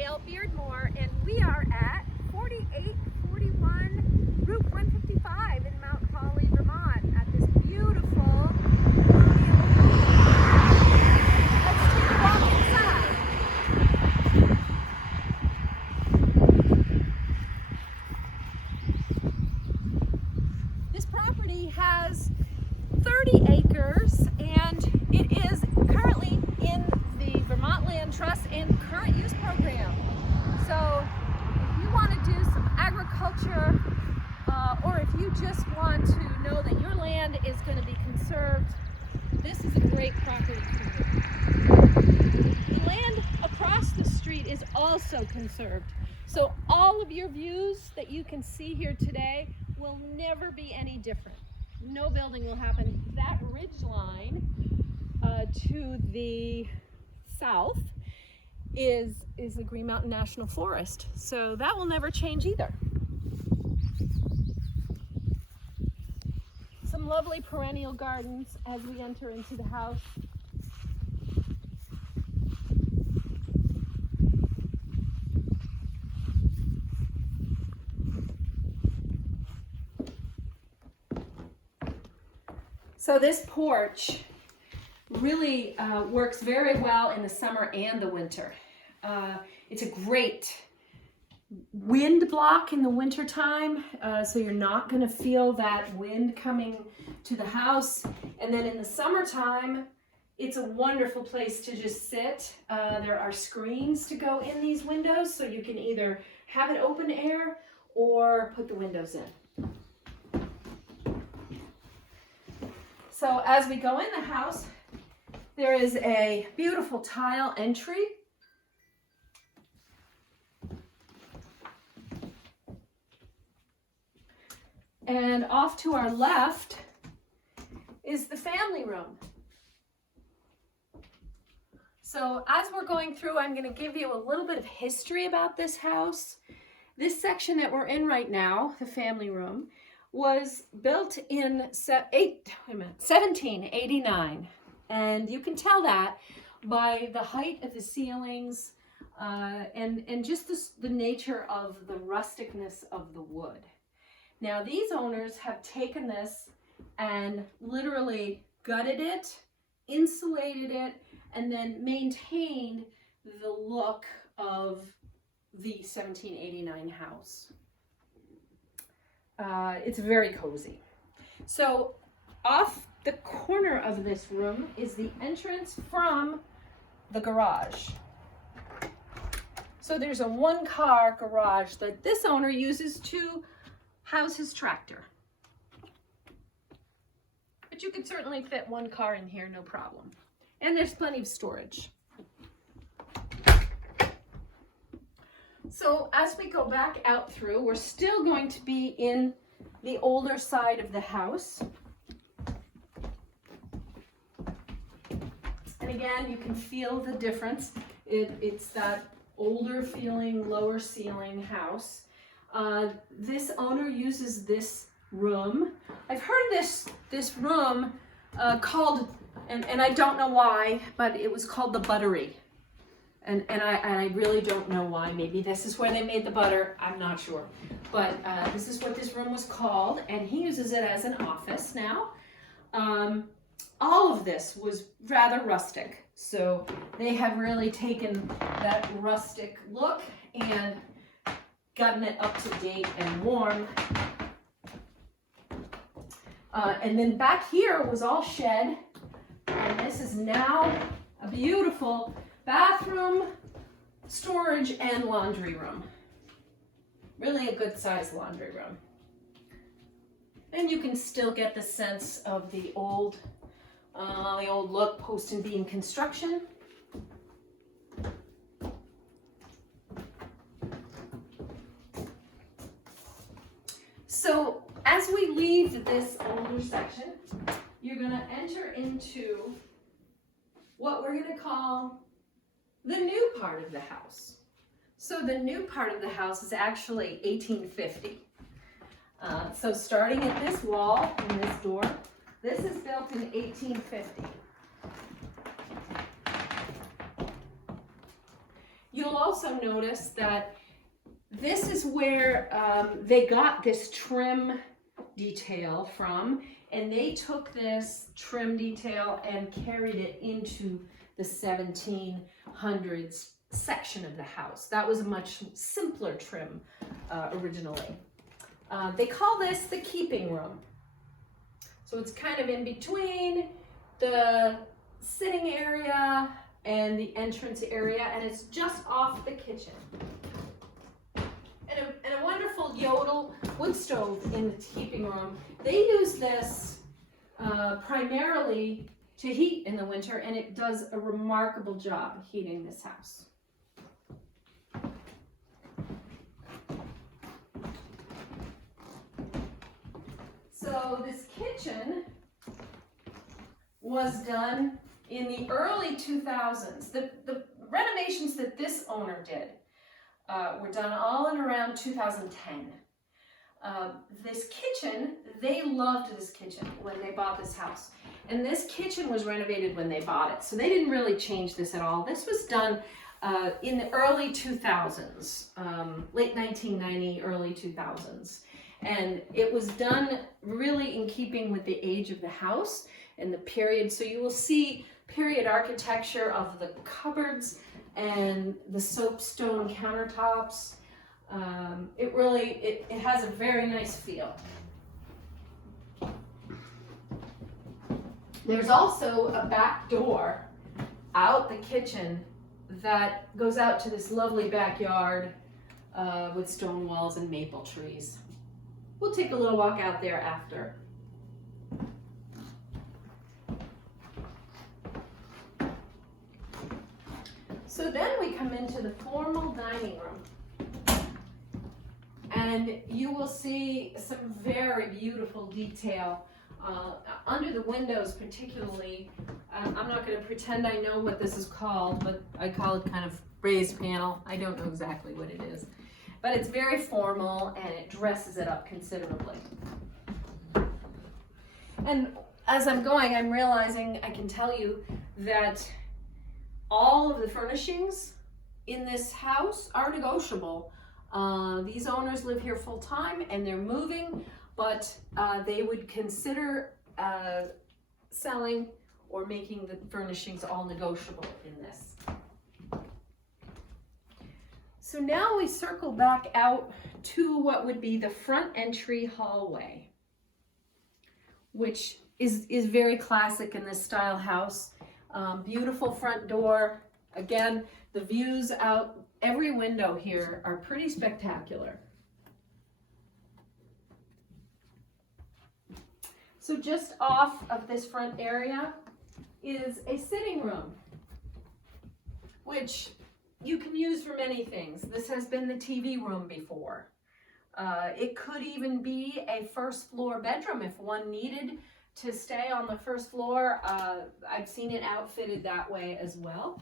And we are at 4841 Route 155 in Mount Holly, Vermont at this beautiful colonial home. Let's take a walk inside. This property has 30 acres and it is currently in the Vermont Land Trust and current use program. So if you want to do some agriculture or if you just want to know that your land is going to be conserved, this is a great property for you. The land across the street is also conserved. So all of your views that you can see here today will never be any different. No building will happen. That ridge line to the south is the Green Mountain National Forest. So that will never change either. Some lovely perennial gardens as we enter into the house. So this porch really works very well in the summer and the winter. It's a great wind block in the winter time, so you're not going to feel that wind coming to the house. And then in the summertime, it's a wonderful place to just sit. There are screens to go in these windows, so you can either have it open air or put the windows in. So as we go in the house, there is a beautiful tile entry. And off to our left is the family room. So as we're going through, I'm going to give you a little bit of history about this house. This section that we're in right now, the family room, was built in 1789. And you can tell that by the height of the ceilings and just the nature of the rusticness of the wood. Now these owners have taken this and literally gutted it, insulated it, and then maintained the look of the 1789 house. It's very cozy. So off the corner of this room is the entrance from the garage. So there's a one-car garage that this owner uses to house his tractor. But you could certainly fit one car in here, no problem. And there's plenty of storage. So as we go back out through, we're still going to be in the older side of the house. And again, you can feel the difference. It's that older feeling, lower ceiling house. This owner uses this room. I've heard this room called, and I don't know why, but it was called the buttery. And I really don't know why. Maybe this is where they made the butter. I'm not sure. But this is what this room was called, and he uses it as an office now. All of this was rather rustic. So they have really taken that rustic look and gotten it up to date and warm. And then back here was all shed. And this is now a beautiful bathroom, storage, and laundry room. Really a good sized laundry room. And you can still get the sense of the old look, post and beam construction. So as we leave this older section, you're going to enter into what we're going to call the new part of the house. So the new part of the house is actually 1850. So starting at this wall and this door, this is built in 1850. You'll also notice that this is where they got this trim detail from, and they took this trim detail and carried it into the 1700s section of the house. That was a much simpler trim originally. They call this the keeping room. So it's kind of in between the sitting area and the entrance area, and it's just off the kitchen. And a wonderful Yodel wood stove in the keeping room. They use this primarily to heat in the winter, and it does a remarkable job heating this house. So this kitchen was done in the early 2000s. The renovations that this owner did were done all in around 2010. This kitchen, they loved this kitchen when they bought this house. And this kitchen was renovated when they bought it. So they didn't really change this at all. This was done in the early 2000s, late 1990, early 2000s. And it was done really in keeping with the age of the house and the period. So you will see period architecture of the cupboards and the soapstone countertops. It has a very nice feel. There's also a back door out the kitchen that goes out to this lovely backyard with stone walls and maple trees. We'll take a little walk out there after. So then we come into the formal dining room. And you will see some very beautiful detail under the windows particularly. I'm not going to pretend I know what this is called, but I call it kind of raised panel. I don't know exactly what it is. But it's very formal and it dresses it up considerably. And as I'm going, I'm realizing I can tell you that all of the furnishings in this house are negotiable. These owners live here full time and they're moving, but they would consider selling or making the furnishings all negotiable in this. So now we circle back out to what would be the front entry hallway, which is very classic in this style house. Beautiful front door. Again, the views out every window here are pretty spectacular. So just off of this front area is a sitting room, which you can use for many things. This has been the TV room before. It could even be a first floor bedroom if one needed to stay on the first floor. I've seen it outfitted that way as well.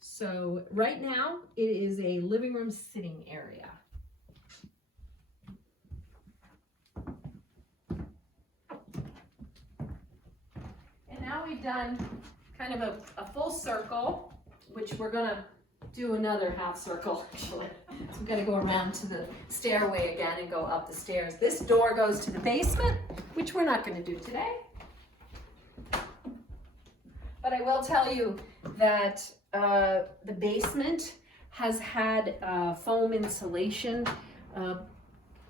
So right now it is a living room sitting area. And now we've done kind of a full circle, which we're gonna do another half circle actually. So we've got to go around to the stairway again and go up the stairs. This door goes to the basement, which we're not going to do today. But I will tell you that the basement has had foam insulation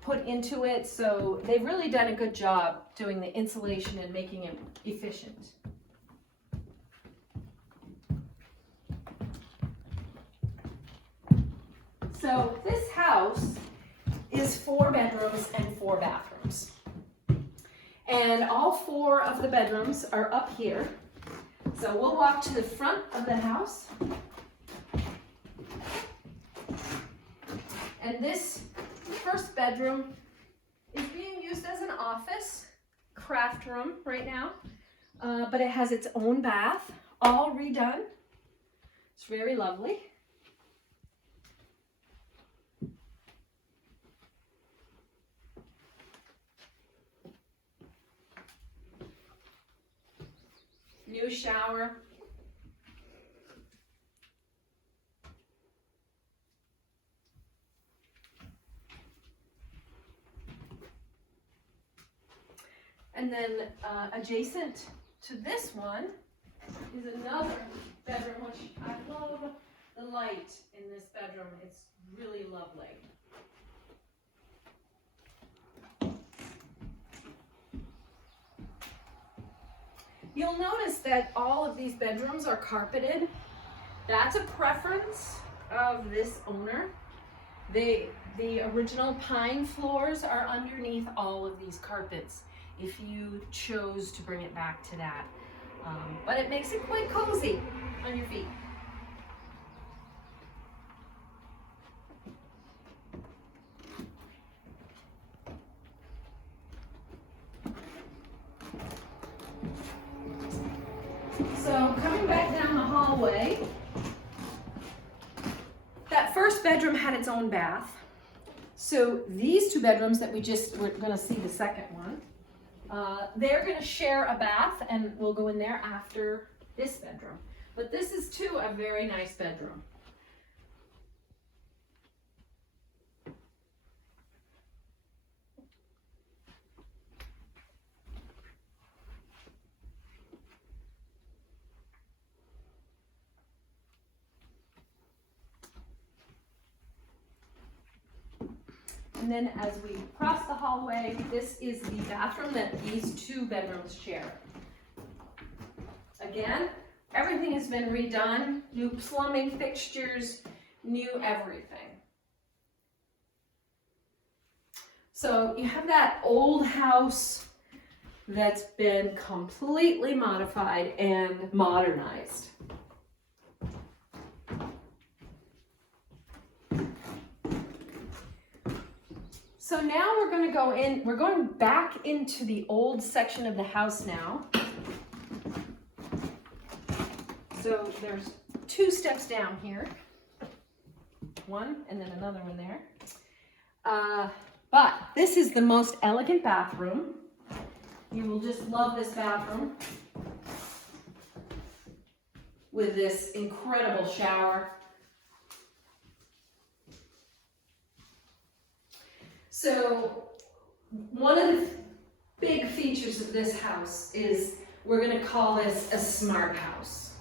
put into it, so they've really done a good job doing the insulation and making it efficient. So this house is 4 bedrooms and 4 bathrooms. And all 4 of the bedrooms are up here. So we'll walk to the front of the house. And this first bedroom is being used as an office, craft room right now. But it has its own bath, all redone. It's very lovely. New shower. And then adjacent to this one is another bedroom, which I love the light in this bedroom. It's really lovely. You'll notice that all of these bedrooms are carpeted. That's a preference of this owner. The original pine floors are underneath all of these carpets if you chose to bring it back to that. But it makes it quite cozy on your feet. So coming back down the hallway, that first bedroom had its own bath. So these two bedrooms that we're going to see the second one, they're going to share a bath, and we'll go in there after this bedroom. But this is too a very nice bedroom. And then as we cross the hallway, this is the bathroom that these two bedrooms share. Again, everything has been redone, new plumbing fixtures, new everything. So you have that old house that's been completely modified and modernized. So now we're going to go in, we're going back into the old section of the house now. So there's two steps down here. One and then another one there. But this is the most elegant bathroom. You will just love this bathroom with this incredible shower. So one of the big features of this house is we're going to call this a smart house.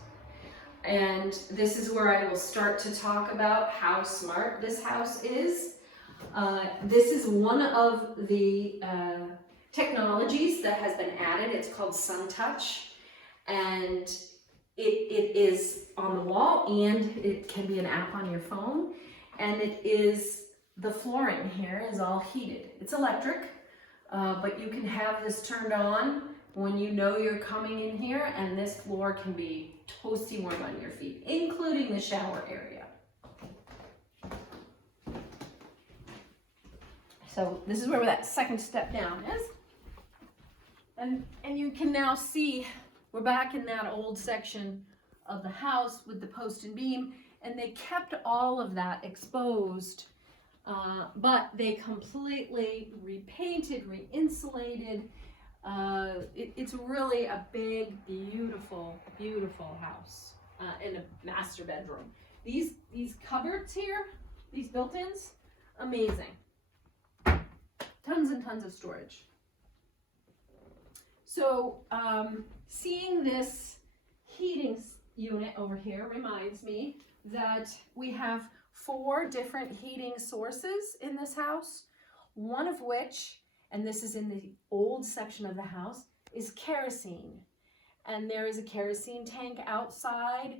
And this is where I will start to talk about how smart this house is. This is one of the technologies that has been added. It's called SunTouch, and it is on the wall, and it can be an app on your phone, and the flooring here is all heated. It's electric, but you can have this turned on when you know you're coming in here, and this floor can be toasty warm on your feet, including the shower area. So this is where that second step down is. And you can now see we're back in that old section of the house with the post and beam, and they kept all of that exposed, but they completely repainted, re-insulated. It's really a big, beautiful, beautiful house in a master bedroom. These cupboards here, these built-ins, amazing. Tons and tons of storage. So seeing this heating unit over here reminds me that we have 4 different heating sources in this house, one of which, and this is in the old section of the house, is kerosene. And there is a kerosene tank outside.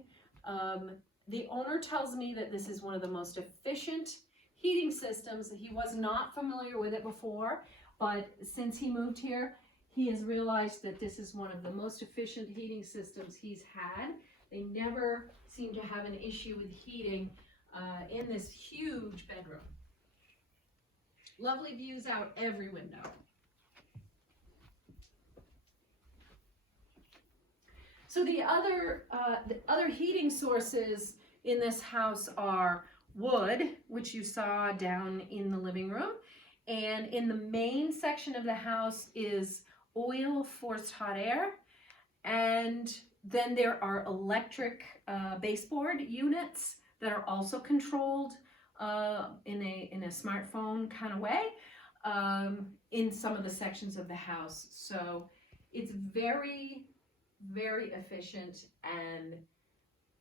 The owner tells me that this is one of the most efficient heating systems. He was not familiar with it before, but since he moved here, he has realized that this is one of the most efficient heating systems he's had. They never seem to have an issue with heating in this huge bedroom. Lovely views out every window. So the other heating sources in this house are wood, which you saw down in the living room, and in the main section of the house is oil forced hot air, and then there are electric baseboard units that are also controlled in a smartphone kind of way. in some of the sections of the house. So it's very, very efficient, and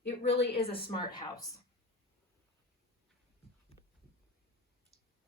it really is a smart house.